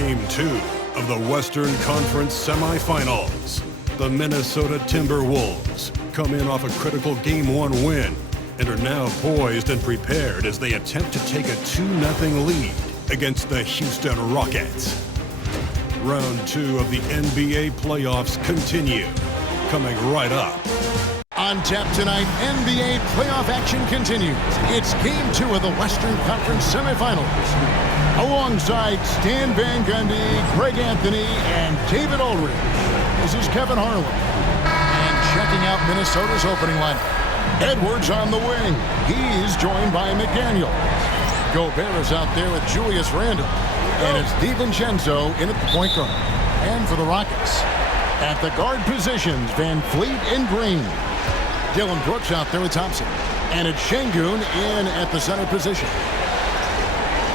Game 2 of the Western Conference semifinals. The Minnesota Timberwolves come in off a critical Game 1 win and are now poised and prepared as they attempt to take a 2-0 lead against the Houston Rockets. Round 2 of the NBA playoffs continue, coming right up. On tap tonight, NBA playoff action continues. It's Game 2 of the Western Conference semifinals. Alongside Stan Van Gundy, Greg Anthony, and David Aldridge, this is Kevin Harlan. And checking out Minnesota's opening lineup. Edwards on the wing. He's joined by McDaniel. Gobert is out there with Julius Randle. And it's DiVincenzo in at the point guard. And for the Rockets, at the guard positions, Van Fleet and Green. Dylan Brooks out there with Thompson. And it's Şengün in at the center position.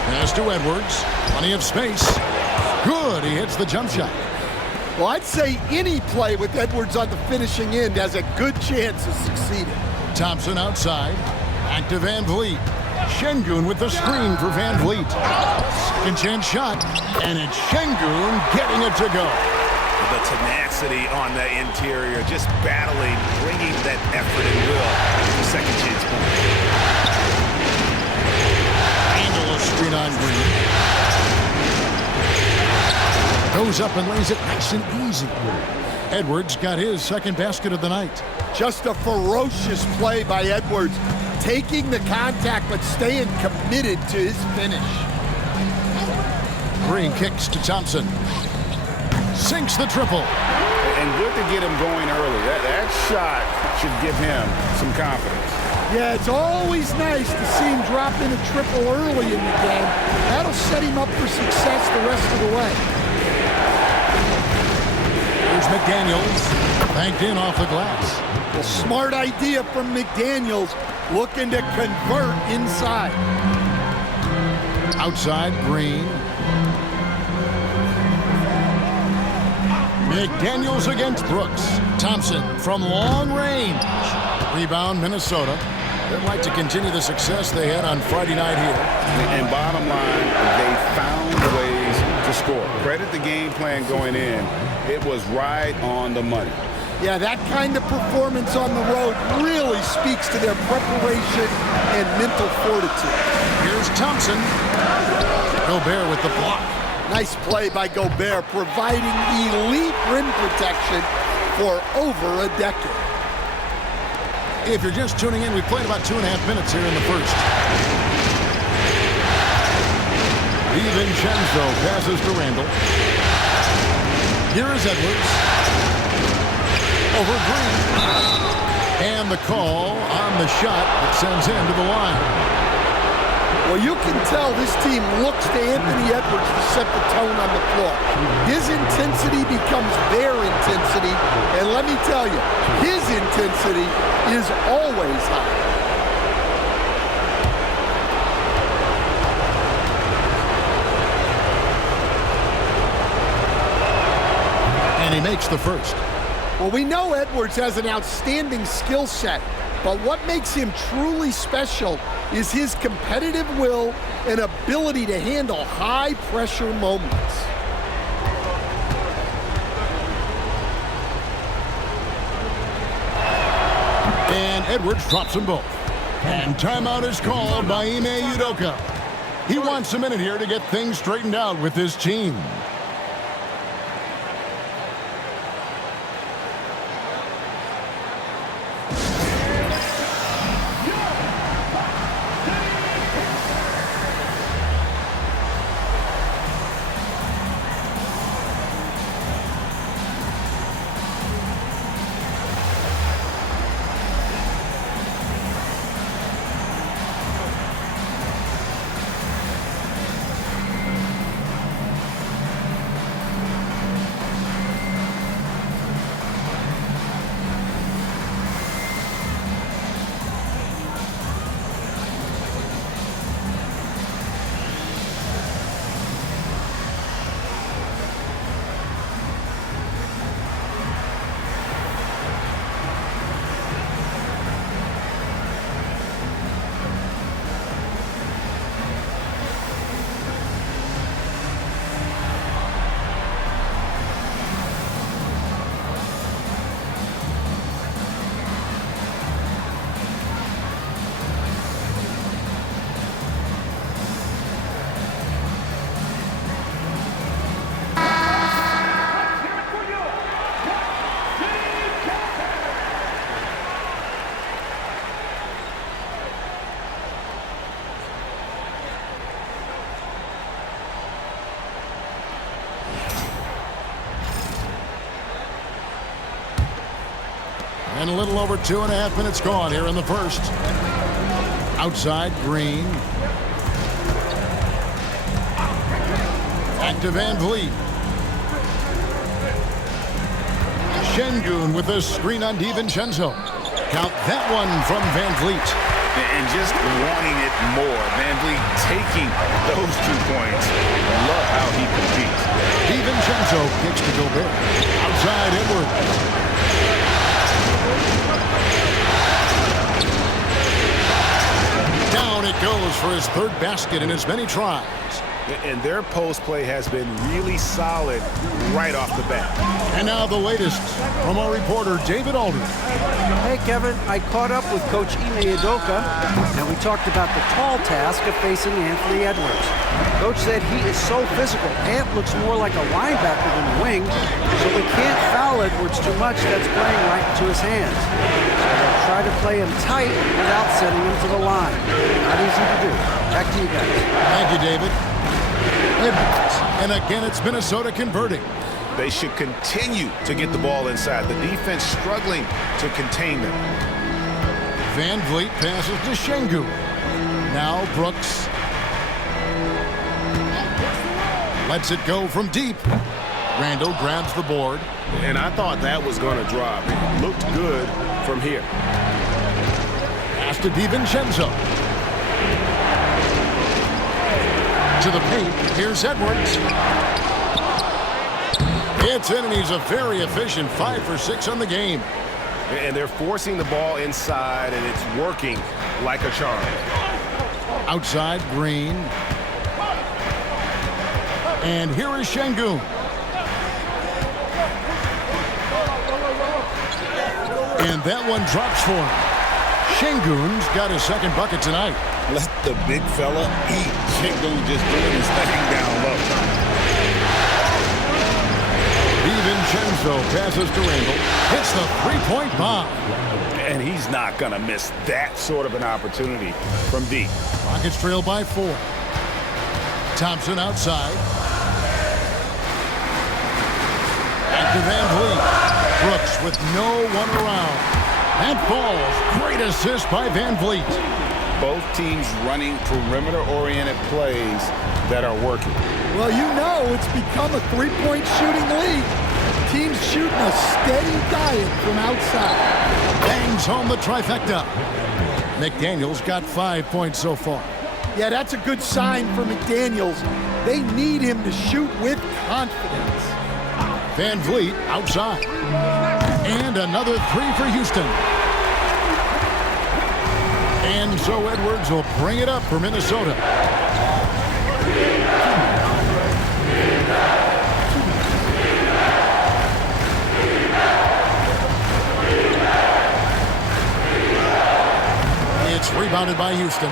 Pass to Edwards. Plenty of space. Good. He hits the jump shot. Well, I'd say any play with Edwards on the finishing end has a good chance of succeeding. Thompson outside. Back to Van Vliet. Şengün with the screen for Van Vliet. Second chance shot. And it's Şengün getting it to go. The tenacity on the interior, just battling, bringing that effort and will to the second chance point. Handle a screen on Green. Goes up and lays it nice and easy. Edwards got his second basket of the night. Just a ferocious play by Edwards, taking the contact but staying committed to his finish. Green kicks to Thompson. Sinks the triple. And good to get him going early. That shot should give him some confidence. Yeah, it's always nice to see him drop in a triple early in the game. That'll set him up for success the rest of the way. Here's McDaniels, banked in off the glass. Well, smart idea from McDaniels, looking to convert inside. Outside, Green. McDaniels against Brooks. Thompson from long range. Rebound, Minnesota. They'd like to continue the success they had on Friday night here. And bottom line, they found ways to score. Credit the game plan going in. It was right on the money. Yeah, that kind of performance on the road really speaks to their preparation and mental fortitude. Here's Thompson. Gobert with the block. Nice play by Gobert, providing elite rim protection for over a decade. If you're just tuning in, we played about 2.5 minutes here in the first. DiVincenzo passes to Randle. Here is Edwards. Over Green. And the call on the shot that sends him to the line. Well, you can tell this team looks to Anthony Edwards to set the tone on the floor. His intensity becomes their intensity, and let me tell you, his intensity is always high. And he makes the first. Well, we know Edwards has an outstanding skill set, but what makes him truly special is his competitive will and ability to handle high-pressure moments. And Edwards drops them both. And timeout is called by Ime Udoka. He wants a minute here to get things straightened out with his team. And a little over 2.5 minutes gone here in the first. Outside, Green. Back to Van Vliet. Şengün with a screen on DiVincenzo. Count that one from Van Vliet. And just wanting it more. Van Vliet taking those 2 points. Love how he competes. DiVincenzo kicks to Gobert. Outside, Edwards. Down it goes for his third basket in as many tries. And their post play has been really solid right off the bat. And now the latest from our reporter, David Aldridge. Hey, Kevin, I caught up with Coach Ime Udoka, and we talked about the tall task of facing Anthony Edwards. Coach said he is so physical. Ant looks more like a linebacker than a wing, so we can't foul Edwards too much. That's playing right into his hands. So they'll try to play him tight without sending him to the line. Not easy to do. Back to you guys. Thank you, David. Edwards. And again, it's Minnesota converting. They should continue to get the ball inside. The defense struggling to contain them. Van Vliet passes to Şengün. Now Brooks. Lets it go from deep. Randall grabs the board. And I thought that was going to drop. It looked good from here. Pass to DiVincenzo. To the paint. Here's Edwards. It's in, and he's a very efficient 5 for 6 on the game. And they're forcing the ball inside, and it's working like a charm. Outside, Green. And here is Şengün. And that one drops for him. Şengün's got his second bucket tonight. Let the big fella eat. Şengün just doing his thing down low. DiVincenzo passes to Randall. Hits the three-point bomb. And he's not going to miss that sort of an opportunity from deep. Rockets trail by 4. Thompson outside. Back to Van Vliet. Brooks with no one around. That falls. Great assist by Van Vliet. Both teams running perimeter-oriented plays that are working. Well, you know it's become a three-point shooting league. Teams shooting a steady diet from outside. Bangs home the trifecta. McDaniels got 5 points so far. Yeah, that's a good sign for McDaniels. They need him to shoot with confidence. Van Vliet outside. And another 3 for Houston. And so Edwards will bring it up for Minnesota. It's rebounded by Houston.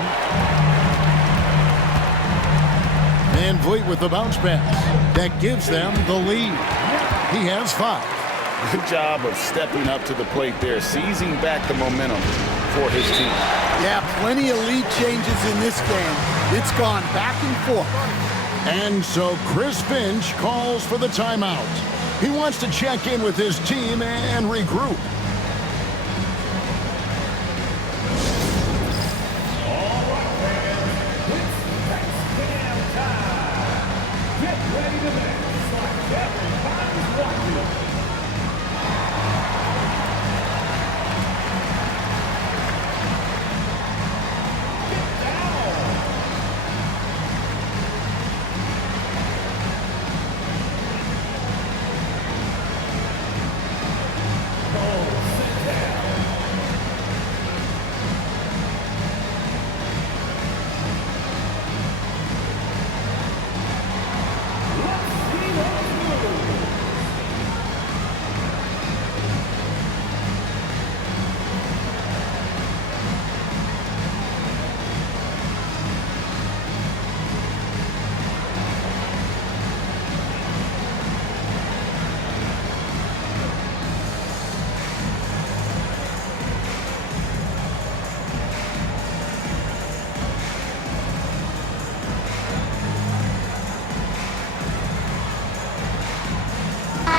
Van Vliet with the bounce pass. That gives them the lead. He has 5. Good job of stepping up to the plate there, seizing back the momentum for his team. Yeah, plenty of lead changes in this game. It's gone back and forth. And so Chris Finch calls for the timeout. He wants to check in with his team and regroup.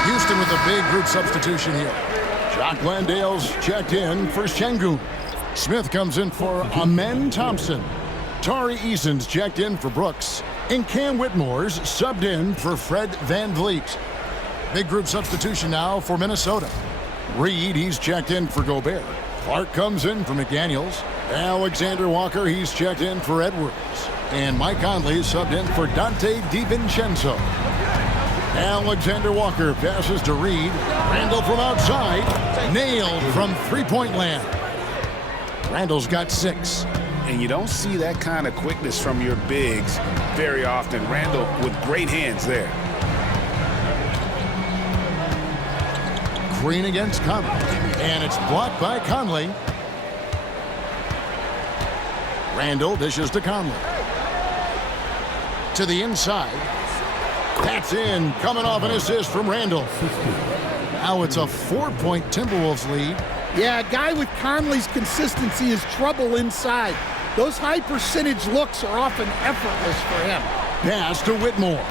Houston with a big group substitution here. Jock Landale's checked in for Şengün. Smith comes in for Amen Thompson. Tari Eason's checked in for Brooks. And Cam Whitmore's subbed in for Fred VanVleet. Big group substitution now for Minnesota. Reed, he's checked in for Gobert. Clark comes in for McDaniels. Alexander Walker, he's checked in for Edwards. And Mike Conley subbed in for Dante DiVincenzo. Alexander Walker passes to Reed. Randall from outside. Nailed from three-point land. Randall's got 6. And you don't see that kind of quickness from your bigs very often. Randall with great hands there. Green against Conley. And it's blocked by Conley. Randall dishes to Conley. To the inside. That's in. Coming off an assist from Randall. Now it's a 4-point Timberwolves lead. Yeah, a guy with Conley's consistency is trouble inside. Those high percentage looks are often effortless for him. Pass to Whitmore.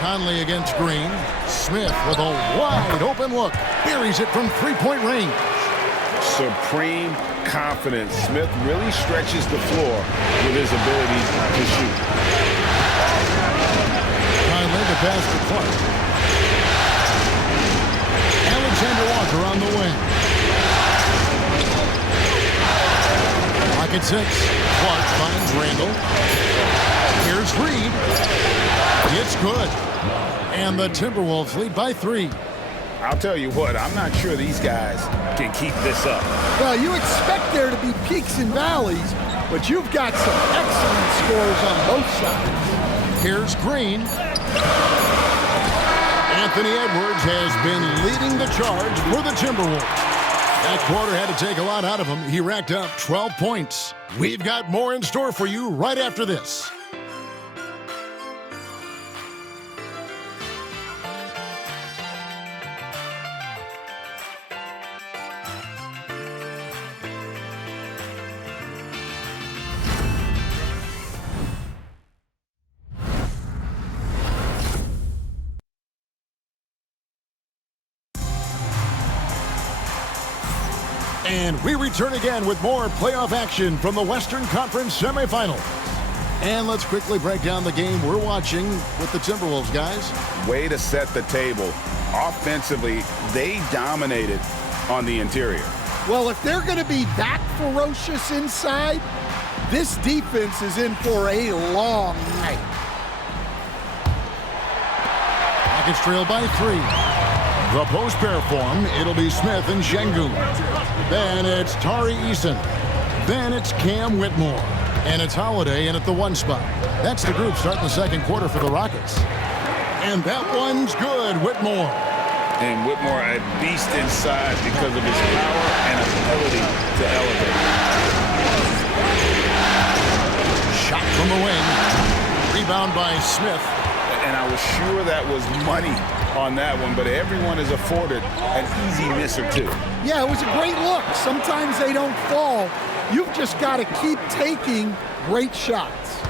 Conley against Green. Smith with a wide open look. Buries it from three-point range. Supreme confidence. Smith really stretches the floor with his ability to shoot. Conley to pass to Clark. Alexander Walker on the wing. Clock at 6. Clark finds Randall. Here's Reed. It's good. And the Timberwolves lead by 3. I'll tell you what, I'm not sure these guys can keep this up. Well, you expect there to be peaks and valleys, but you've got some excellent scores on both sides. Here's Green. Anthony Edwards has been leading the charge for the Timberwolves. That quarter had to take a lot out of him. He racked up 12 points. We've got more in store for you right after this. And we return again with more playoff action from the Western Conference semifinals. And let's quickly break down the game we're watching with the Timberwolves, guys. Way to set the table. Offensively, they dominated on the interior. Well, if they're going to be that ferocious inside, this defense is in for a long night. Rockets trail by 3. The post pair form, it'll be Smith and Şengün. Then it's Tari Eason. Then it's Cam Whitmore. And it's Holiday in at the 1 spot. That's the group starting the second quarter for the Rockets. And that one's good, Whitmore. And Whitmore, a beast inside because of his power and ability to elevate. Shot from the wing. Rebound by Smith. And I was sure that was money on that one, but everyone is afforded an easy miss or two. Yeah, it was a great look. Sometimes they don't fall. You've just got to keep taking great shots.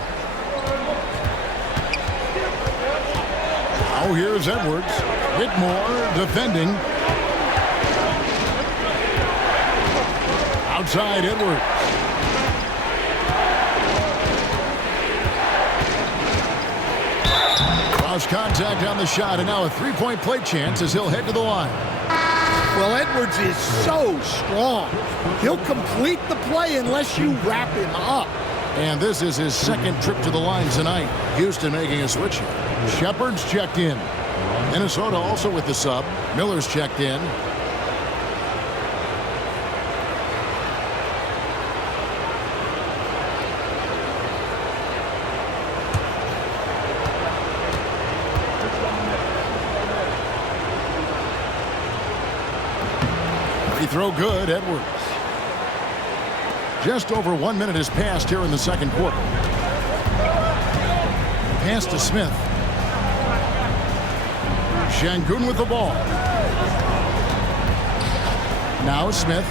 Now here's Edwards. Whitmore defending. Outside Edwards. Cross contact on the shot, and now a three-point play chance as he'll head to the line. Well, Edwards is so strong. He'll complete the play unless you wrap him up. And this is his second trip to the line tonight. Houston making a switch here. Shepard's checked in. Minnesota also with the sub. Miller's checked in. Free throw good, Edwards. Just over 1 minute has passed here in the second quarter. Pass to Smith. Şengün with the ball. Now Smith.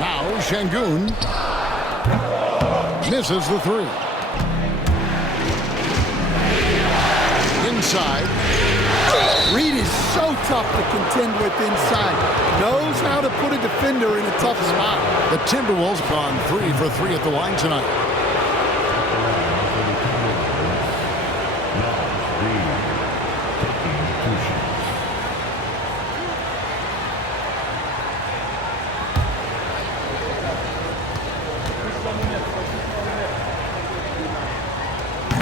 Now Şengün. Misses the three. inside. Reed is so tough to contend with inside. Knows how to put a defender in a tough spot. The Timberwolves gone 3 for 3 at the line tonight.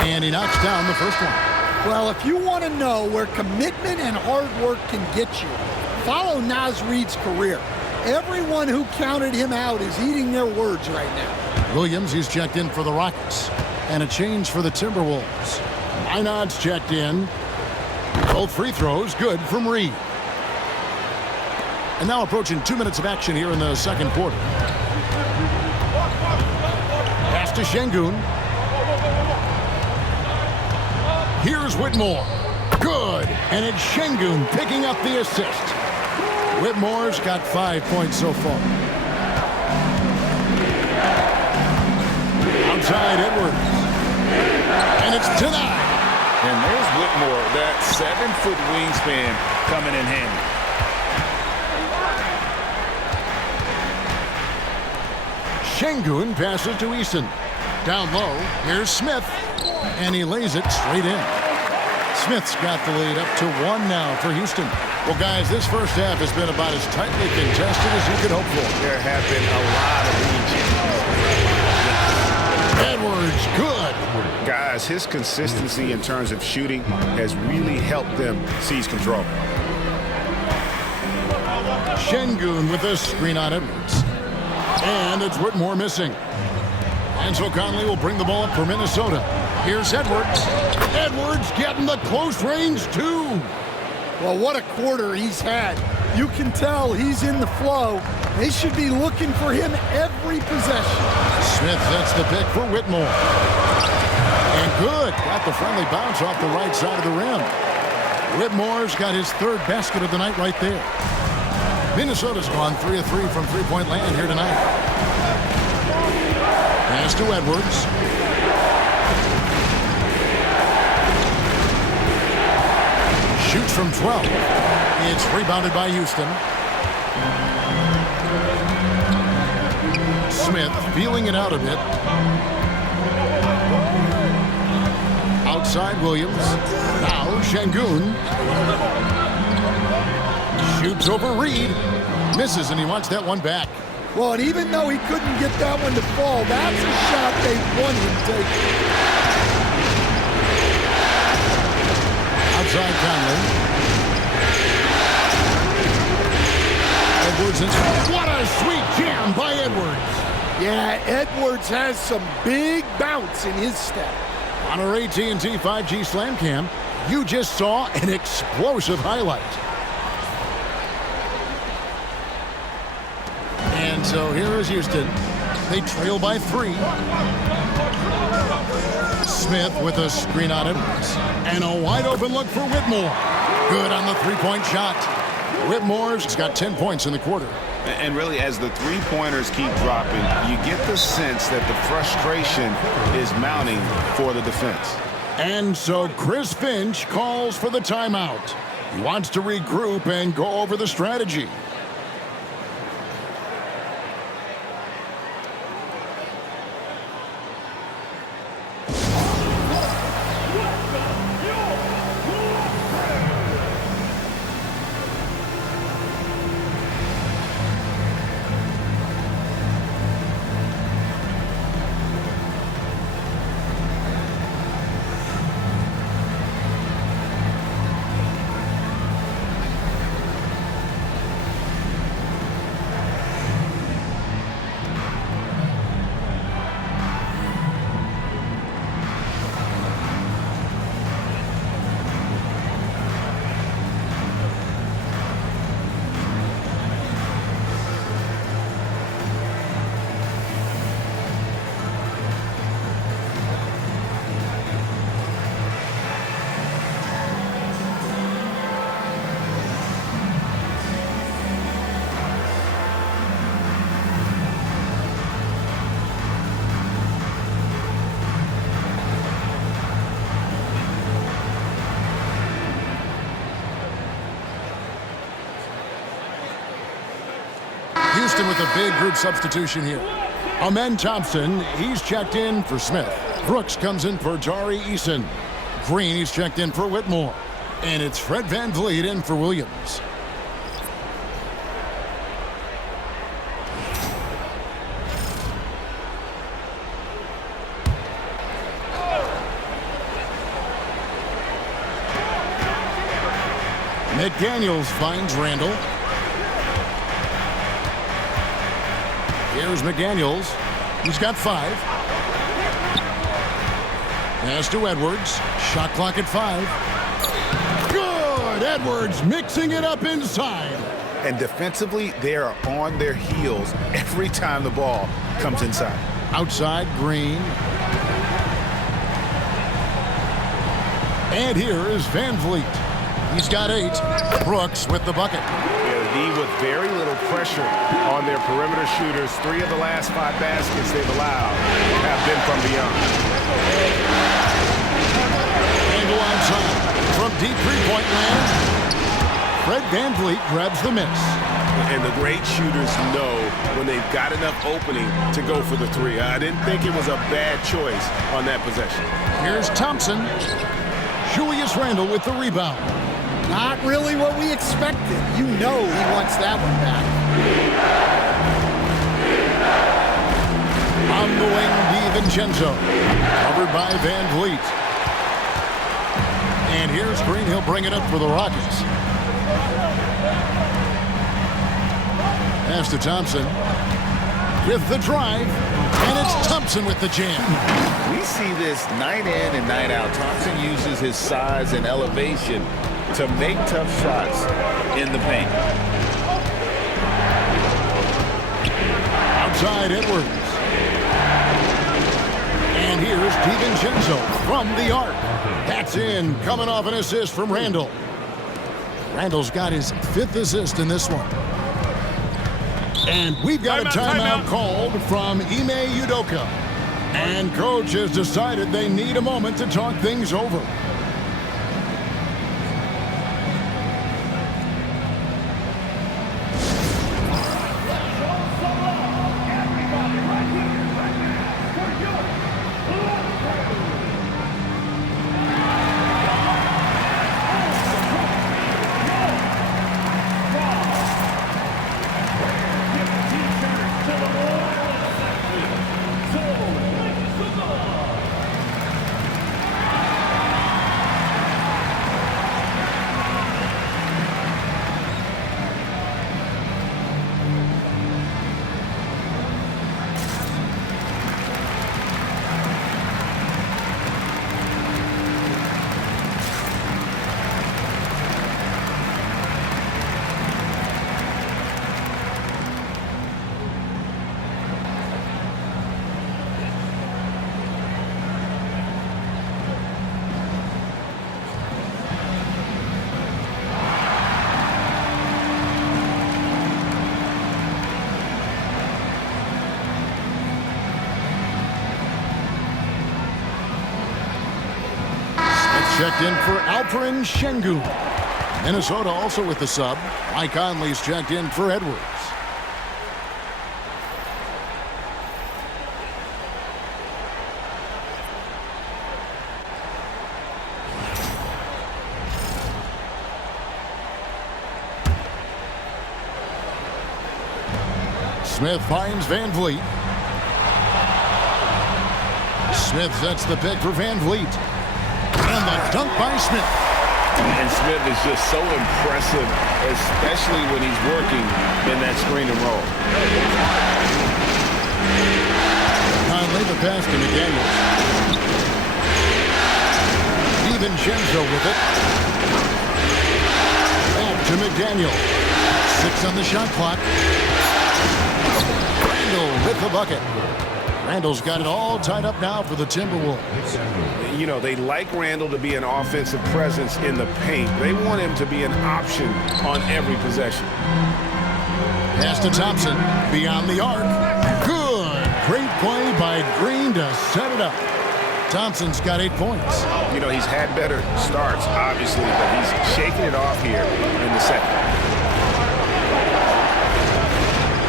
And he knocks down the first one. Well, if you want to know where commitment and hard work can get you, follow Naz Reid's career. Everyone who counted him out is eating their words right now. Williams, he's checked in for the Rockets. And a change for the Timberwolves. Minod's checked in. Both free throws good from Reed. And now approaching 2 minutes of action here in the second quarter. Pass to Şengün. Here's Whitmore. Good. And it's Şengün picking up the assist. Whitmore's got 5 points so far. Outside Edwards. And it's denied. And there's Whitmore, that 7-foot wingspan coming in handy. Şengün passes to Easton. Down low, here's Smith. And he lays it straight in. Smith's got the lead up to 1 now for Houston. Well, guys, this first half has been about as tightly contested as you could hope for. There have been a lot of lead changes. Edwards, good. Guys, his consistency in terms of shooting has really helped them seize control. Şengün with a screen on Edwards. And it's Whitmore missing. And so Conley will bring the ball up for Minnesota. Here's Edwards. Edwards getting the close range, too. Well, what a quarter he's had. You can tell he's in the flow. They should be looking for him every possession. Smith sets the pick for Whitmore. And good. Got the friendly bounce off the right side of the rim. Whitmore's got his 3rd basket of the night right there. Minnesota's gone 3 of 3 from three-point land here tonight. Pass to Edwards. Shoots from 12. It's rebounded by Houston. Smith feeling it out a bit. Outside Williams. Now Şengün. Shoots over Reed. Misses, and he wants that one back. Well, and even though he couldn't get that one to fall, that's a shot they want him taking. Outside Conley. Edwards. What a sweet jam by Edwards. Yeah, Edwards has some big bounce in his step. On our AT&T 5G Slam Cam, you just saw an explosive highlight. And so here is Houston. They trail by 3. Smith with a screen on Edwards. And a wide open look for Whitmore. Good on the 3-point shot. Whitmore's got 10 points in the quarter. And really, as the three-pointers keep dropping, you get the sense that the frustration is mounting for the defense. And so Chris Finch calls for the timeout. He wants to regroup and go over the strategy. Houston with a big group substitution here. Amen Thompson, he's checked in for Smith. Brooks comes in for Tari Eason. Green, he's checked in for Whitmore. And it's Fred VanVleet in for Williams. McDaniels finds Randall. Here's McDaniels. He's got 5. Pass to Edwards. Shot clock at 5. Good! Edwards mixing it up inside. And defensively, they are on their heels every time the ball comes inside. Outside, Green. And here is VanVleet. He's got 8. Brooks with the bucket. With very little pressure on their perimeter shooters. 3 of the last 5 baskets they've allowed have been from beyond. Angle outside from deep three-point land. Fred VanVleet grabs the miss. And the great shooters know when they've got enough opening to go for the 3. I didn't think it was a bad choice on that possession. Here's Thompson. Julius Randle with the rebound. Not really what we expected. You know he wants that one back. On the wing, DiVincenzo. Covered by VanVleet. And here's Green. He'll bring it up for the Rockets. Pass to Thompson. With the drive. And it's Thompson with the jam. We see this night in and night out. Thompson uses his size and elevation to make tough shots in the paint. Outside Edwards. And here's DiVincenzo from the arc. That's in, coming off an assist from Randall. Randall's got his 5th assist in this one. And we've got a timeout called from Ime Udoka. And coach has decided they need a moment to talk things over. Checked in for Alperen Şengün. Minnesota also with the sub. Mike Conley's checked in for Edwards. Smith finds VanVleet. Smith sets the pick for VanVleet. And the dunk by Smith. And Smith is just so impressive, especially when he's working in that screen and roll. Conley the pass to McDaniels. DiVincenzo with it. Back to McDaniel. 6 on the shot clock. Randall with the bucket. Randall's got it all tied up now for the Timberwolves. You know, they like Randall to be an offensive presence in the paint. They want him to be an option on every possession. Pass to Thompson, beyond the arc. Good. Great play by Green to set it up. Thompson's got 8 points. You know, he's had better starts, obviously, but he's shaking it off here in the second.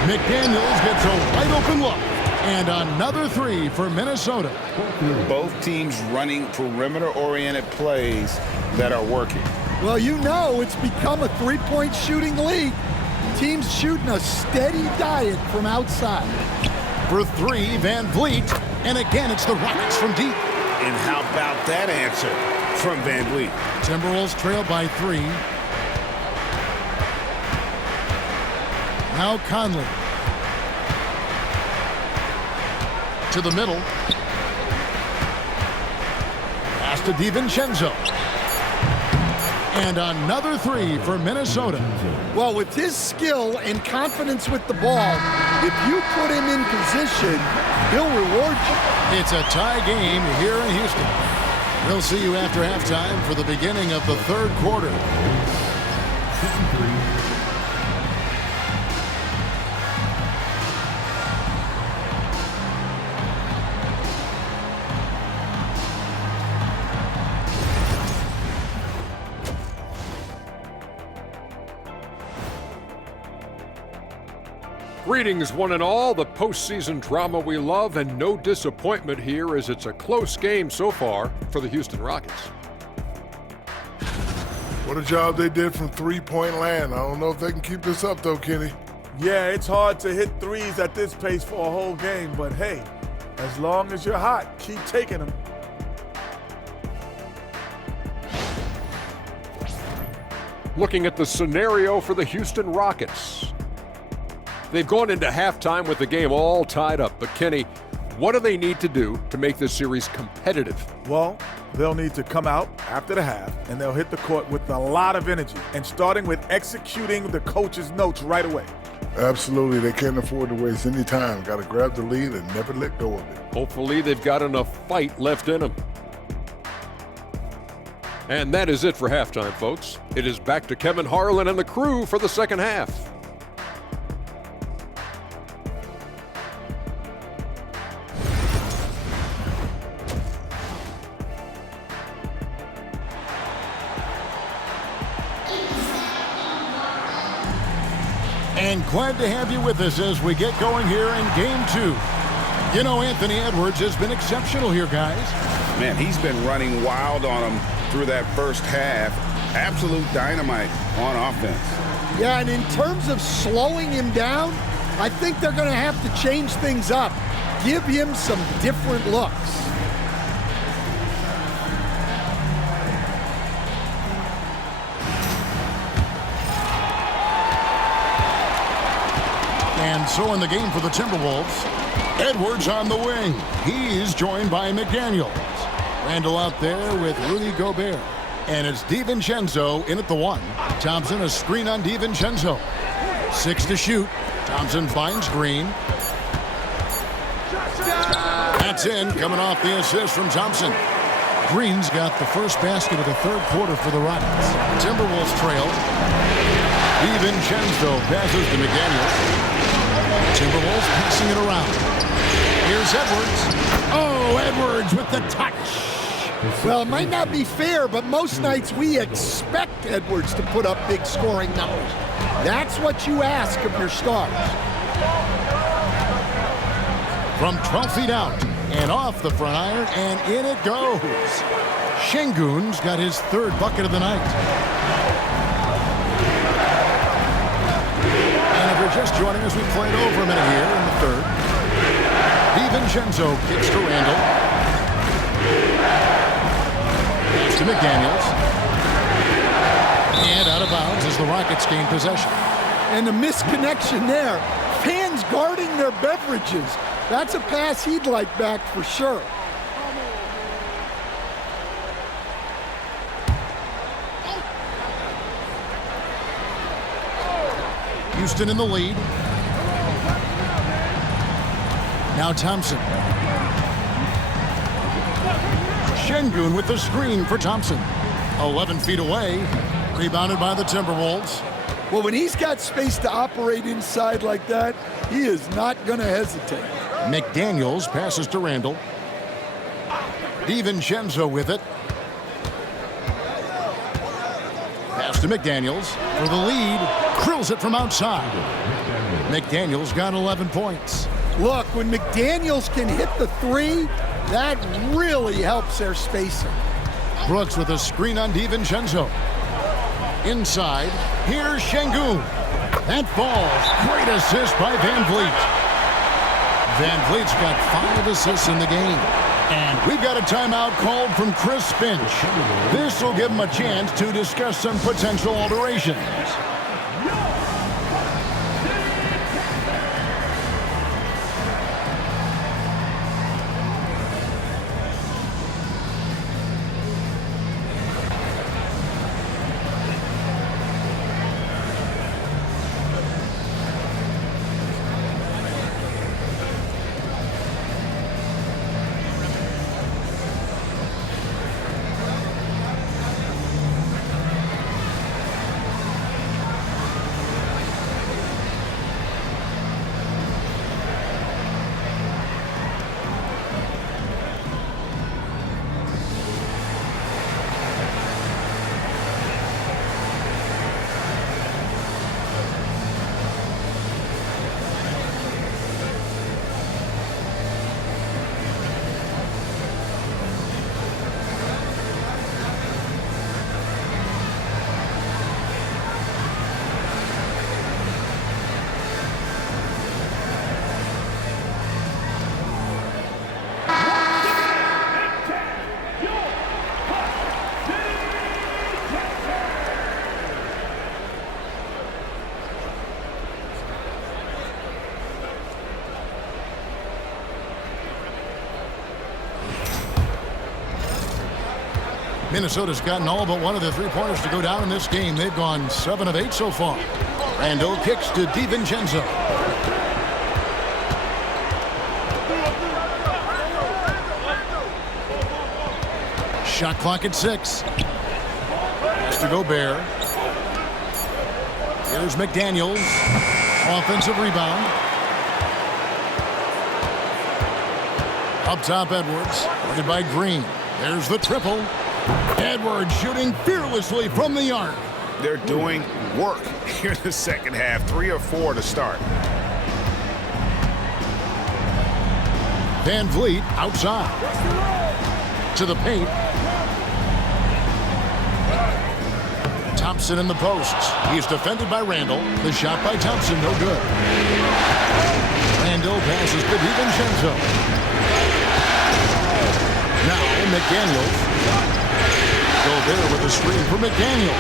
McDaniels gets a wide open look. And another three for Minnesota. Both teams running perimeter-oriented plays that are working. Well, you know it's become a three-point shooting league. Teams shooting a steady diet from outside. For three, Van Vliet. And again, it's the Rockets from deep. And how about that answer from Van Vliet? Timberwolves trail by three. Now Conley. To the middle. Pass to DiVincenzo. And another three for Minnesota. Well, with his skill and confidence with the ball, if you put him in position, he'll reward you. It's a tie game here in Houston. We'll see you after halftime for the beginning of the third quarter. Greetings, one and all. The postseason drama we love, and no disappointment here as it's a close game so far for the Houston Rockets. What a job they did from three-point land. I don't know if they can keep this up, though, Kenny. Yeah, it's hard to hit threes at this pace for a whole game, but hey, as long as you're hot, keep taking them. Looking at the scenario for the Houston Rockets. They've gone into halftime with the game all tied up. But, Kenny, what do they need to do to make this series competitive? Well, they'll need to come out after the half, and they'll hit the court with a lot of energy, and starting with executing the coach's notes right away. Absolutely. They can't afford to waste any time. Got to grab the lead and never let go of it. Hopefully they've got enough fight left in them. And that is it for halftime, folks. It is back to Kevin Harlan and the crew for the second half. And glad to have you with us as we get going here in game two. You know, Anthony Edwards has been exceptional here, guys. Man, he's been running wild on them through that first half. Absolute dynamite on offense. Yeah, and in terms of slowing him down, I think they're going to have to change things up. Give him some different looks. And so in the game for the Timberwolves, Edwards on the wing. He's joined by McDaniels. Randall out there with Rudy Gobert. And it's DiVincenzo in at the one. Thompson a screen on DiVincenzo. 6 to shoot. Thompson finds Green. That's in, coming off the assist from Thompson. Green's got the first basket of the third quarter for the Rockets. Timberwolves trail. DiVincenzo passes to McDaniels. Timberwolves passing it around. Here's Edwards. Oh, Edwards with the touch. Well, it might not be fair, but most nights we expect Edwards to put up big scoring numbers. That's what you ask of your stars. From 12 feet out and off the front iron, and in it goes. Şengün's got his third bucket of the night. And if you're just joining us, we played over a minute here in the third. DiVincenzo kicks to Randall. Pass to McDaniels. And out of bounds as the Rockets gain possession. And the misconnection there. Fans guarding their beverages. That's a pass he'd like back for sure. Houston in the lead. Now Thompson. Şengün with the screen for Thompson. 11 feet away. Rebounded by the Timberwolves. Well, when he's got space to operate inside like that, he is not going to hesitate. McDaniels passes to Randall. DiVincenzo with it. Pass to McDaniels for the lead. Drills it from outside. McDaniels got 11 points. Look, when McDaniels can hit the three, that really helps their spacing. Brooks with a screen on DiVincenzo. Inside, here's Şengün. That falls. Great assist by Van Vliet. Van Vliet's got 5 assists in the game. And we've got a timeout called from Chris Finch. This will give him a chance to discuss some potential alterations. Minnesota's gotten all but one of the three-pointers to go down in this game. They've gone 7 of 8 so far. Randall kicks to DiVincenzo. Shot clock at 6. Pass to Gobert. Here's McDaniels. Offensive rebound. Up top, Edwards. Guarded by Green. There's the triple. Edwards shooting fearlessly from the arc. They're doing work here in the second half. 3 or 4 to start. Van Vliet outside. To the paint. Thompson in the posts. He's defended by Randall. The shot by Thompson, no good. Randall passes to DiVincenzo. Now McDaniels. Gobert with a screen for McDaniel.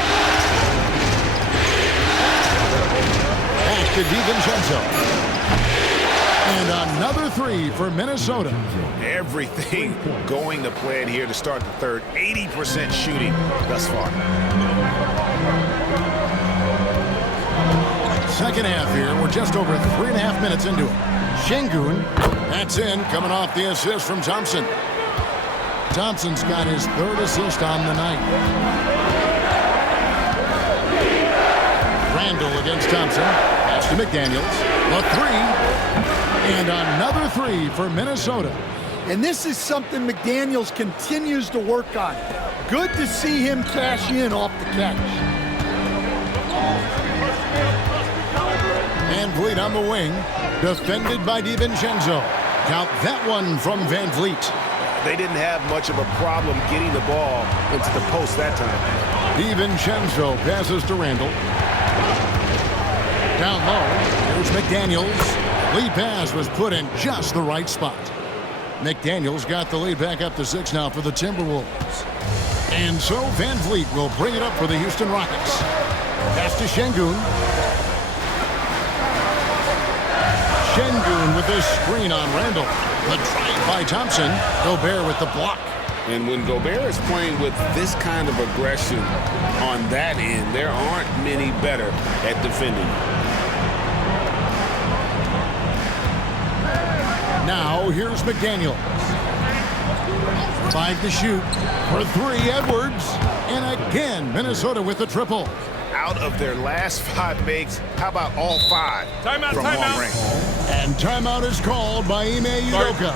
Back to DiVincenzo. And another 3 for Minnesota. Everything going to plan here to start the third. 80% shooting thus far. Second half here. We're just over 3.5 minutes into it. Şengün. That's in. Coming off the assist from Thompson. Thompson's got his 3rd assist on the night. Randall against Thompson. Pass to McDaniels. A 3. And another 3 for Minnesota. And this is something McDaniels continues to work on. Good to see him cash in off the catch. Van Vliet on the wing. Defended by DiVincenzo. Count that one from Van Vliet. They didn't have much of a problem getting the ball into the post that time. DiVincenzo passes to Randall. Down low, here's McDaniels. Lead pass was put in just the right spot. McDaniels got the lead back up to 6 now for the Timberwolves. And so Van Vliet will bring it up for the Houston Rockets. Pass to Şengün. Şengün with a screen on Randall. The drive by Thompson. Gobert with the block. And when Gobert is playing with this kind of aggression on that end, there aren't many better at defending. Now here's McDaniels. 5 to shoot. For 3, Edwards. And again, Minnesota with the triple. Out of their last 5 makes, how about all 5 from long range? And timeout is called by Ime Udoka.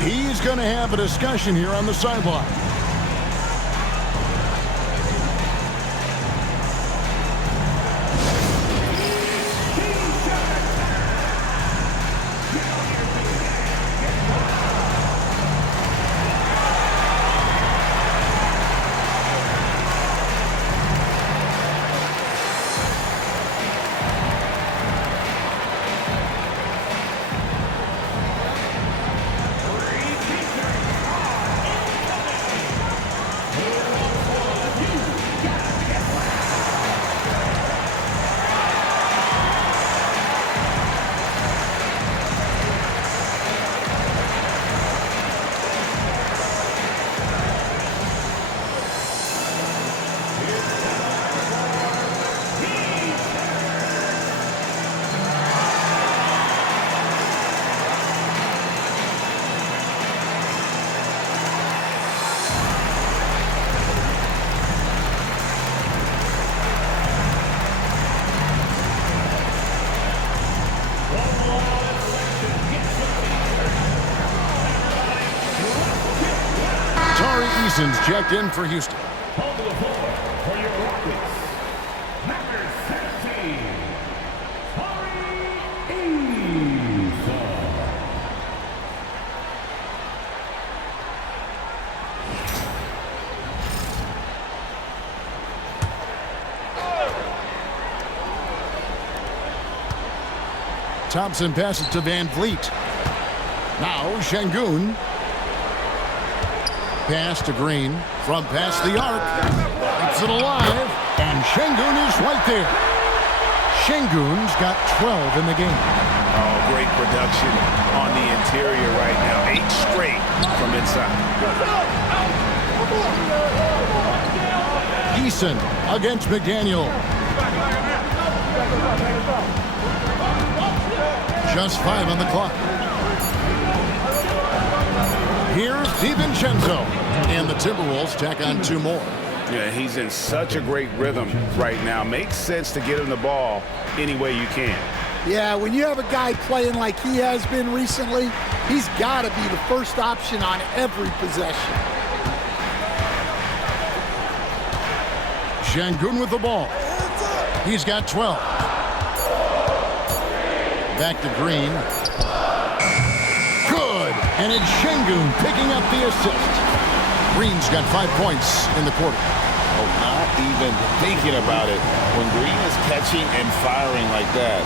He's going to have a discussion here on the sideline. Eason's checked in for Houston. On the floor for your Rockets, number 17, Thompson passes to Van Vliet. Now Şengün. Pass to Green from past the arc. Keeps it alive, and Şengün is right there. Şengün's got 12 in the game. Oh, great production on the interior right now. 8 straight from inside. Eason against McDaniel. Just 5 on the clock. Here's DiVincenzo. And the Timberwolves tack on 2 more. Yeah, he's in such a great rhythm right now. Makes sense to get him the ball any way you can. Yeah, when you have a guy playing like he has been recently, he's got to be the first option on every possession. Şengün with the ball. He's got 12. Back to Green. Good. And it's Şengün picking up the assist. Green's got 5 points in the quarter. Oh, not even thinking about it. When Green is catching and firing like that,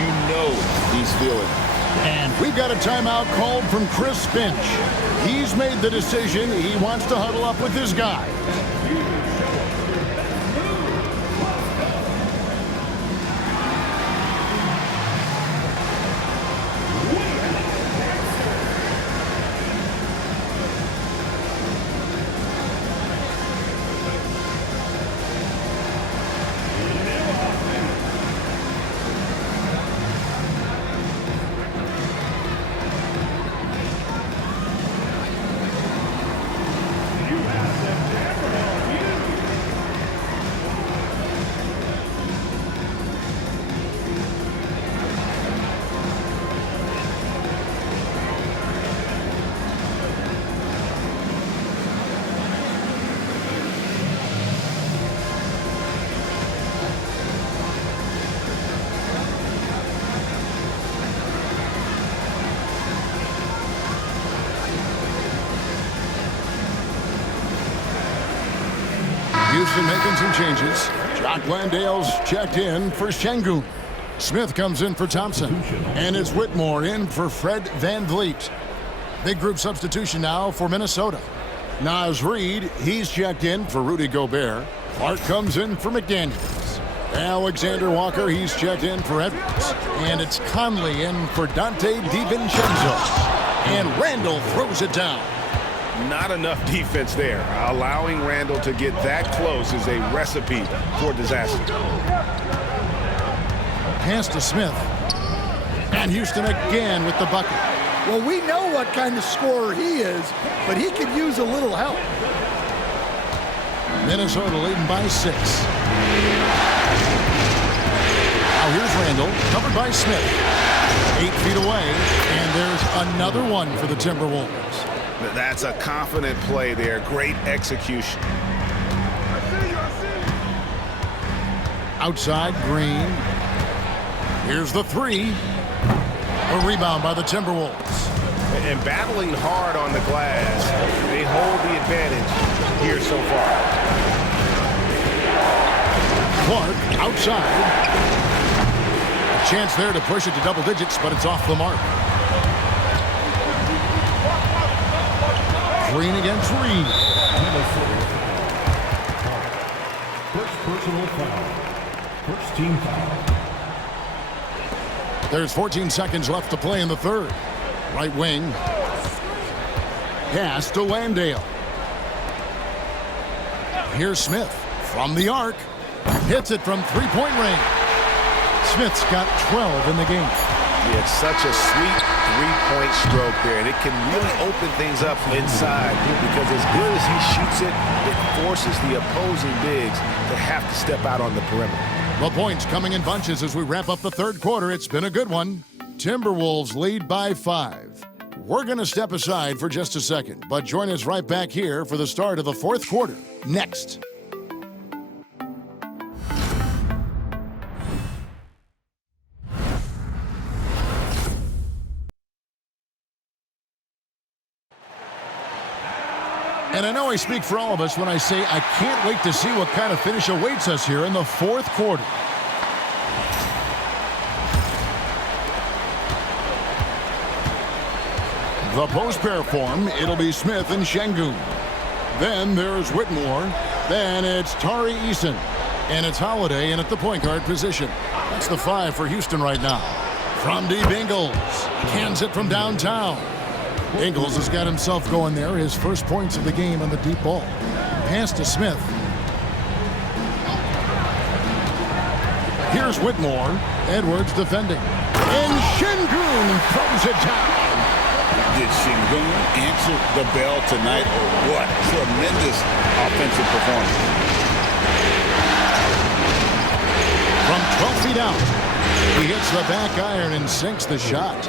you know he's feeling it. And we've got a timeout called from Chris Finch. He's made the decision. He wants to huddle up with his guy. Houston making some changes. Jock Landale's checked in for Şengün. Smith comes in for Thompson. And it's Whitmore in for Fred Van Vliet. Big group substitution now for Minnesota. Naz Reid, he's checked in for Rudy Gobert. Clark comes in for McDaniels. Alexander Walker, he's checked in for Edwards. And it's Conley in for Dante DiVincenzo. And Randall throws it down. Not enough defense there. Allowing Randall to get that close is a recipe for disaster. Pass to Smith. And Houston again with the bucket. Well, we know what kind of scorer he is, but he could use a little help. Minnesota leading by 6. Now here's Randall, covered by Smith. 8 feet away, and there's another one for the Timberwolves. That's a confident play there. Great execution. Outside, Green. Here's the 3. A rebound by the Timberwolves. And battling hard on the glass, they hold the advantage here so far. Clark outside. A chance there to push it to double digits, but it's off the mark. Green against Reid. First personal foul. First team foul. There's 14 seconds left to play in the third. Right wing. Pass to Landale. Here's Smith from the arc. Hits it from three-point range. Smith's got 12 in the game. Yeah, it's such a sweet three-point stroke there, and it can really open things up inside because as good as he shoots it, it forces the opposing bigs to have to step out on the perimeter. The points coming in bunches as we wrap up the third quarter. It's been a good one. Timberwolves lead by 5. we're going to step aside for just a second, but join us right back here for the start of the fourth quarter. Next. And I know I speak for all of us when I say I can't wait to see what kind of finish awaits us here in the fourth quarter. The post pair form, it'll be Smith and Şengün. Then there's Whitmore. Then it's Tari Eason. And it's Holiday in at the point guard position. That's the 5 for Houston right now. From deep, Ingles cans it from downtown. Ingles has got himself going there. His first points of the game on the deep ball. Pass to Smith. Here's Whitmore. Edwards defending. And Şengün throws it down. Did Şengün answer the bell tonight or what? Tremendous offensive performance. From 12 feet out, he hits the back iron and sinks the shot.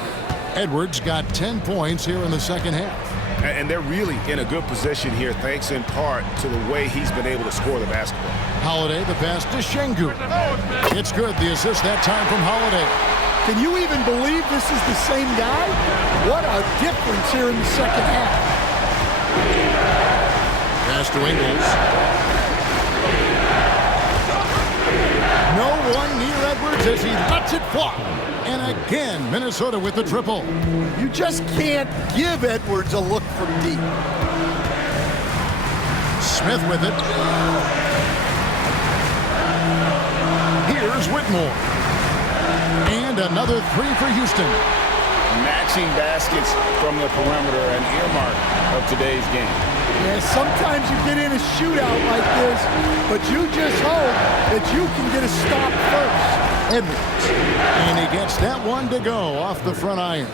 Edwards got 10 points here in the second half. And they're really in a good position here, thanks in part to the way he's been able to score the basketball. Holiday, the pass to Şengün. It's good, the assist that time from Holiday. Can you even believe this is the same guy? What a difference here in the second half. Pass to Ingles. No one near Edwards as he lets it fly. And again, Minnesota with the triple. You just can't give Edwards a look from deep. Smith with it. Here's Whitmore. And another 3 for Houston. Matching baskets from the perimeter, an earmark of today's game. Yeah, sometimes you get in a shootout like this, but you just hope that you can get a stop first. Edwards. And he gets that one to go off the front iron.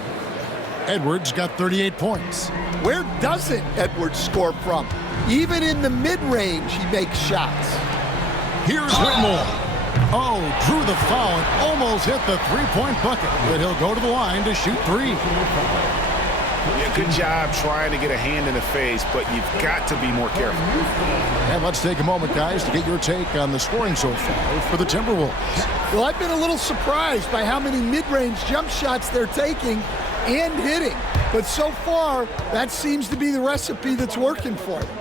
Edwards got 38 points. Where doesn't Edwards score from? Even in the mid-range, he makes shots. Here's Whitmore. Oh, drew the foul and almost hit the three-point bucket, but he'll go to the line to shoot 3. Yeah, good job trying to get a hand in the face, but you've got to be more careful. And let's take a moment, guys, to get your take on the scoring so far for the Timberwolves. Well, I've been a little surprised by how many mid-range jump shots they're taking and hitting. But so far, that seems to be the recipe that's working for them.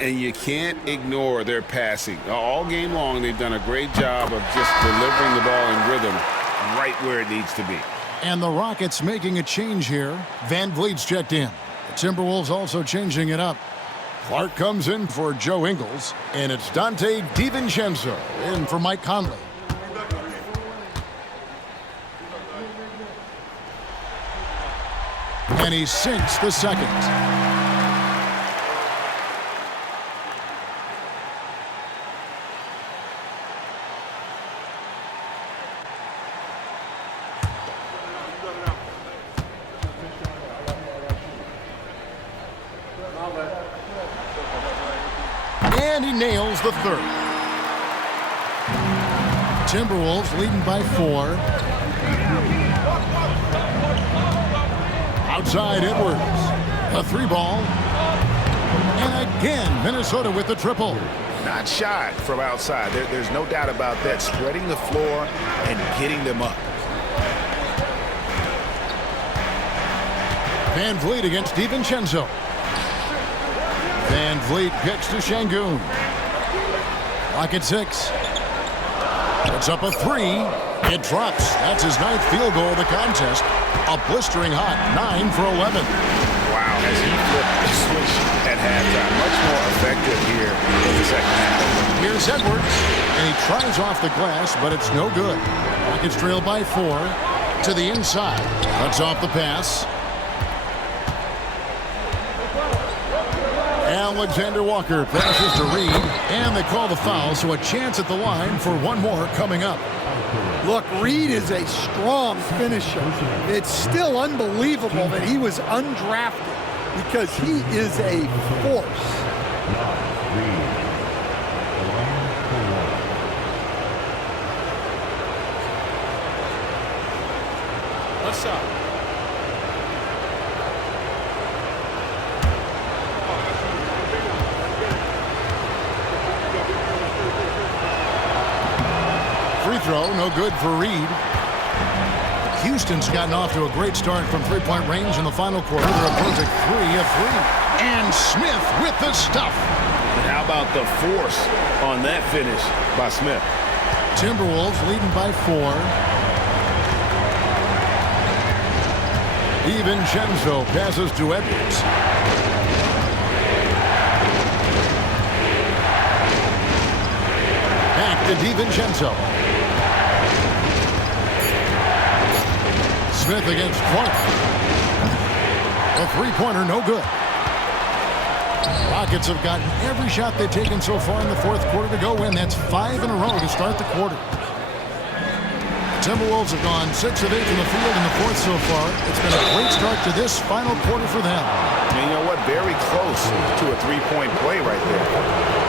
And you can't ignore their passing. All game long, they've done a great job of just delivering the ball in rhythm right where it needs to be. And the Rockets making a change here. Van Vliet's checked in. The Timberwolves also changing it up. Clark comes in for Joe Ingles, and it's Dante DiVincenzo in for Mike Conley. And he sinks the second. And he nails the third. Timberwolves leading by 4. Outside Edwards. A 3 ball. And again, Minnesota with the triple. Not shy from outside. There's no doubt about that. Spreading the floor and getting them up. Van Vliet against DiVincenzo. Van Vliet kicks to Şengün. Clock at 6. It's up a 3. It drops. That's his 9th field goal of the contest. A blistering hot 9 for 11. Wow, as he flipped the switch at halftime. Much more effective here in the second half. Here's Edwards. And he tries off the glass, but it's no good. Rockets trail by 4. To the inside. Cuts off the pass. Alexander Walker passes to Reed, and they call the foul, so a chance at the line for one more coming up. Look, Reed is a strong finisher. It's still unbelievable that he was undrafted because he is a force. What's up? throw, no good for Reed. Houston's gotten off to a great start from three-point range in the final quarter. They're a perfect 3 of 3. And Smith with the stuff. And how about the force on that finish by Smith? Timberwolves leading by 4. DiVincenzo passes to Edwards. Back to DiVincenzo. Smith against Clark. A three-pointer, no good. Rockets have gotten every shot they've taken so far in the fourth quarter to go in. That's 5 in a row to start the quarter. The Timberwolves have gone 6 of 8 from the field in the fourth so far. It's been a great start to this final quarter for them. And you know what? Very close to a three-point play right there.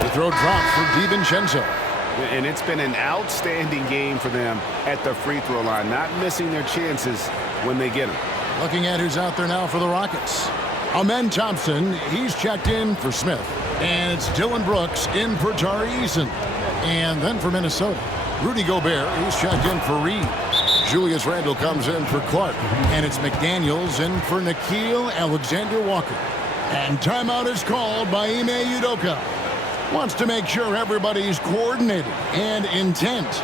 The throw dropped for DiVincenzo. And it's been an outstanding game for them at the free throw line, not missing their chances when they get them. Looking at who's out there now for the Rockets. Amen Thompson, he's checked in for Smith. And it's Dylan Brooks in for Tari Eason. And then for Minnesota, Rudy Gobert, he's checked in for Reed. Julius Randle comes in for Clark. And it's McDaniels in for Nickeil Alexander-Walker. And timeout is called by Ime Udoka. Wants to make sure everybody's coordinated and intent.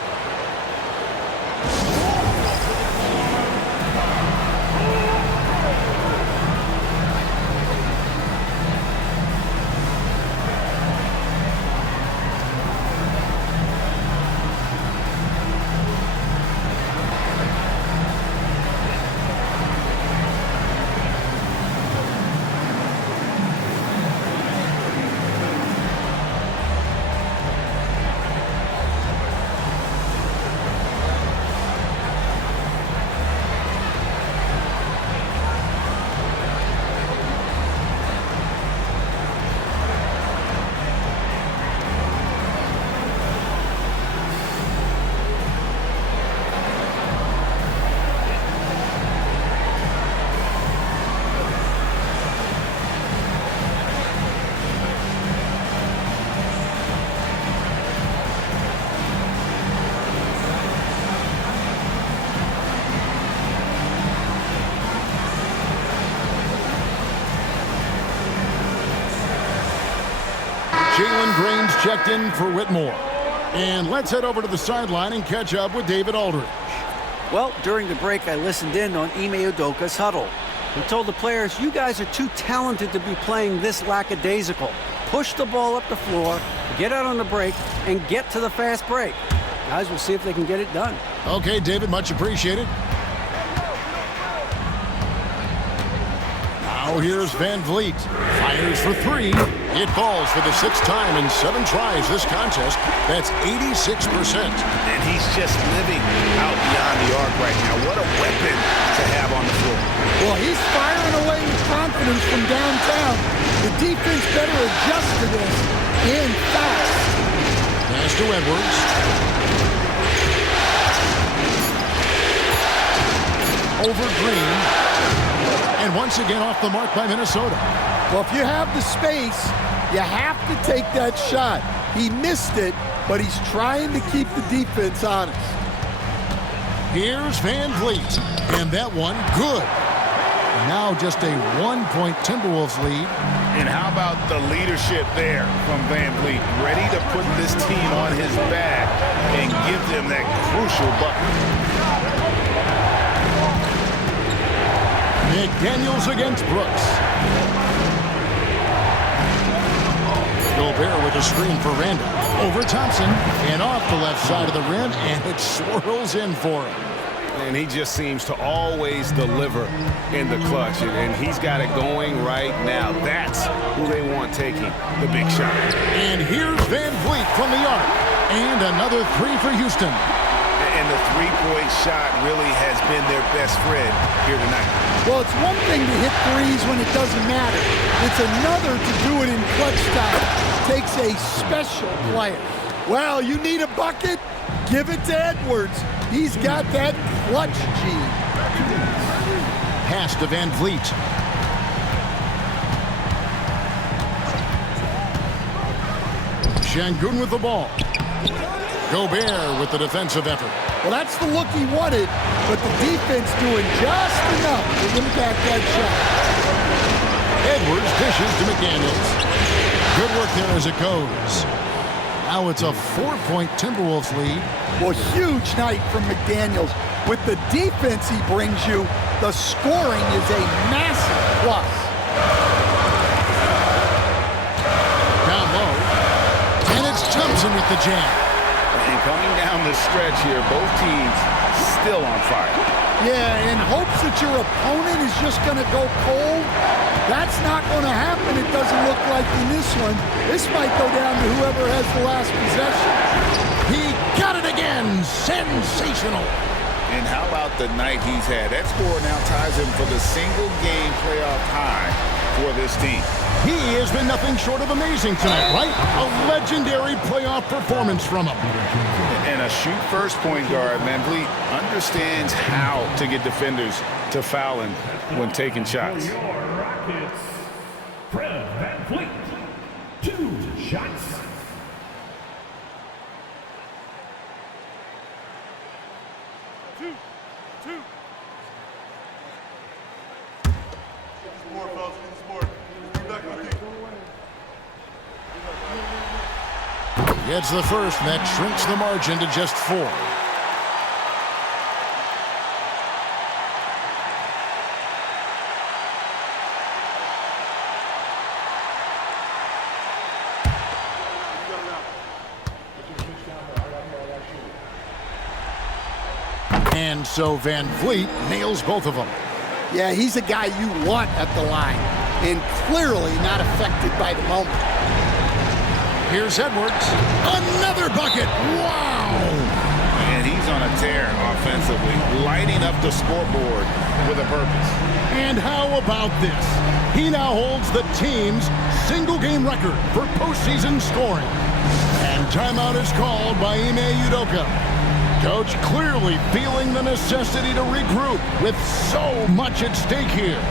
Jalen Green's checked in for Whitmore. And let's head over to the sideline and catch up with David Aldridge. Well, during the break, I listened in on Ime Udoka's huddle. He told the players, you guys are too talented to be playing this lackadaisical. Push the ball up the floor, get out on the break, and get to the fast break. Guys, we'll see if they can get it done. Okay, David, much appreciated. Now here's Van Vliet. Fires for 3. It falls for the 6th time in 7 tries this contest. That's 86%. And he's just living out beyond the arc right now. What a weapon to have on the floor. Well, he's firing away with confidence from downtown. The defense better adjust to this and fast. Pass to Edwards. Over Green. And once again off the mark by Minnesota. Well, if you have the space, you have to take that shot. He missed it, but he's trying to keep the defense honest. Here's Van Vliet. And that one, good. Now just a 1-point Timberwolves lead. And how about the leadership there from Van Vliet? Ready to put this team on his back and give them that crucial bucket. McDaniels against Brooks. Gobert with a screen for Randle. Over Thompson and off the left side of the rim, and it swirls in for him. And he just seems to always deliver in the clutch, and he's got it going right now. That's who they want taking the big shot. And here's Van Vliet from the arc. And another 3 for Houston. And the three-point shot really has been their best friend here tonight. Well, it's one thing to hit threes when it doesn't matter. It's another to do it in clutch time. Takes a special player. Well, you need a bucket? Give it to Edwards. He's got that clutch gene. Pass to Van Vliet. Şengün with the ball. Gobert with the defensive effort. Well, that's the look he wanted, but the defense doing just enough to impact that shot. Edwards dishes to McDaniels. Good work there as it goes. Now it's a 4-point Timberwolves lead. Well, huge night from McDaniels. With the defense he brings you, the scoring is a massive plus. Down low. And it's Thompson with the jam. And coming down the stretch here, both teams still on fire. Yeah, in hopes that your opponent is just going to go cold. That's not going to happen, it doesn't look like in this one. This might go down to whoever has the last possession. He got it again. Sensational. And how about the night he's had? That score now ties him for the single-game playoff high for this team. He has been nothing short of amazing tonight, right? A legendary playoff performance from him. And a shoot-first point guard, Van Vliet, understands how to get defenders to foul him when taking shots. For your Rockets, Fred Van Vliet, 2 shots. Gets the first, and that shrinks the margin to just 4. And so Van Vliet nails both of them. Yeah, he's a guy you want at the line, and clearly not affected by the moment. Here's Edwards. Another bucket. Wow. And he's on a tear offensively, lighting up the scoreboard with a purpose. And how about this? He now holds the team's single-game record for postseason scoring. And timeout is called by Ime Udoka. Coach clearly feeling the necessity to regroup with so much at stake here.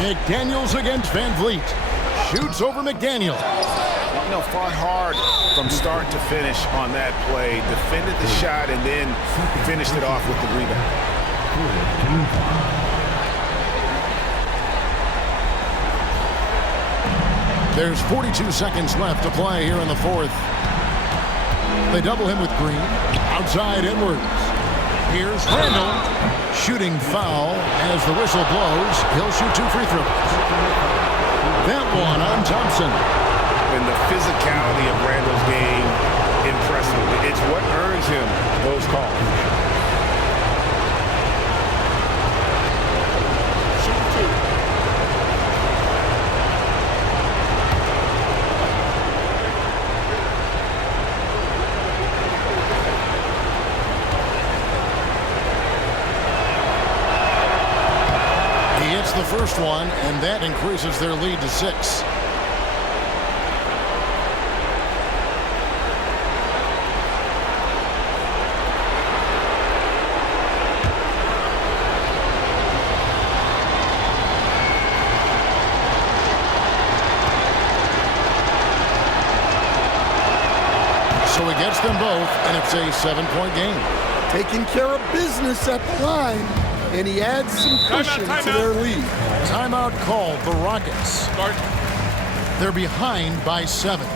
McDaniels against Van Vliet. Shoots over McDaniel. You know, fought hard from start to finish on that play. Defended the shot and then finished it off with the rebound. There's 42 seconds left to play here in the fourth. They double him with Green. Outside Edwards. Here's Randall. Shooting foul as the whistle blows. He'll shoot 2 free throws. That one on Thompson. And the physicality of Randall's game, impressive. It's what earns him those calls. first one, and that increases their lead to 6. So he gets them both, and it's a 7-point game. Taking care of business at the line, and he adds some cushion to their lead. Timeout called, the Rockets. They're behind by 7.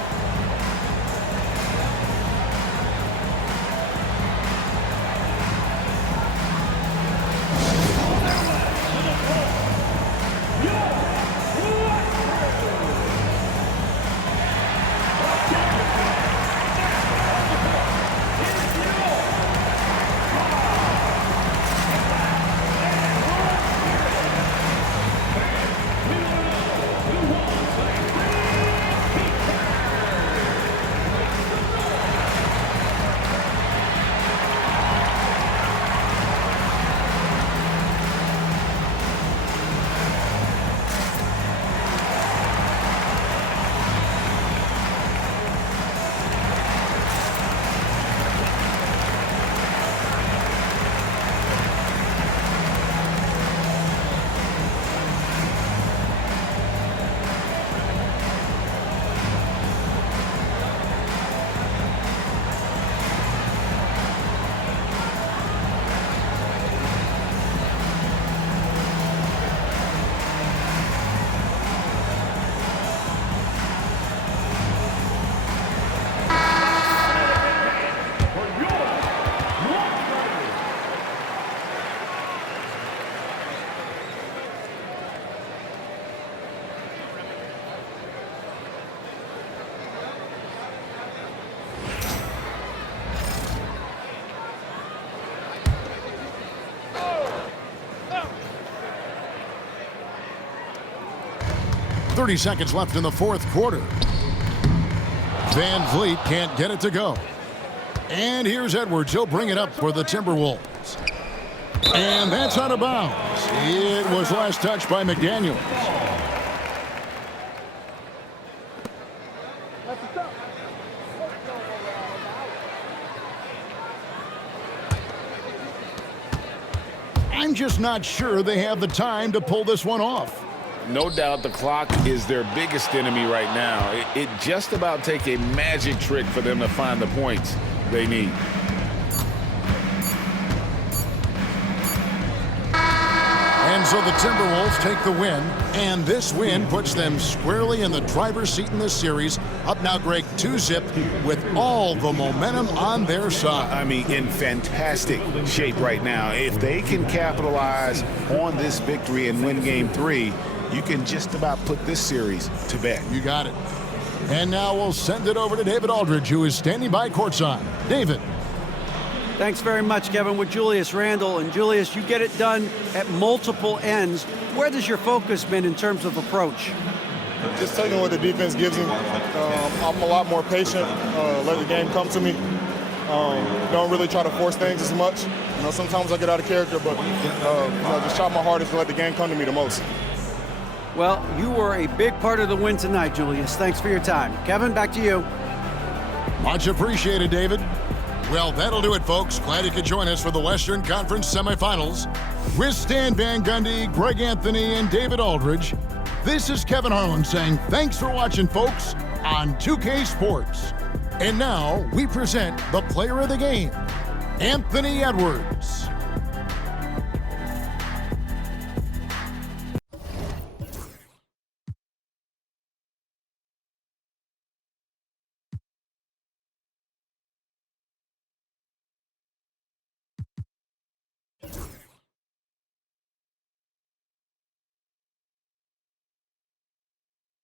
.30 seconds left in the fourth quarter. Van Vliet can't get it to go. And here's Edwards. He'll bring it up for the Timberwolves. And that's out of bounds. It was last touched by McDaniels. I'm just not sure they have the time to pull this one off. No doubt the clock is their biggest enemy right now. It just about take a magic trick for them to find the points they need. And so the Timberwolves take the win, and this win puts them squarely in the driver's seat in this series. Up now, Greg, 2-zip with all the momentum on their side. I mean, in fantastic shape right now. If they can capitalize on this victory and win Game 3, you can just about put this series to bed. You got it. And now we'll send it over to David Aldridge, who is standing by courtside. David. Thanks very much, Kevin, with Julius Randle. And Julius, you get it done at multiple ends. Where has your focus been in terms of approach? Just taking what the defense gives me. I'm a lot more patient, let the game come to me. Don't really try to force things as much. You know, sometimes I get out of character, but just try my hardest to let the game come to me the most. Well, you were a big part of the win tonight, Julius. Thanks for your time. Kevin, back to you. Much appreciated, David. Well, that'll do it, folks. Glad you could join us for the Western Conference semifinals. With Stan Van Gundy, Greg Anthony, and David Aldridge, this is Kevin Harlan saying thanks for watching, folks, on 2K Sports. And now we present the player of the game, Anthony Edwards.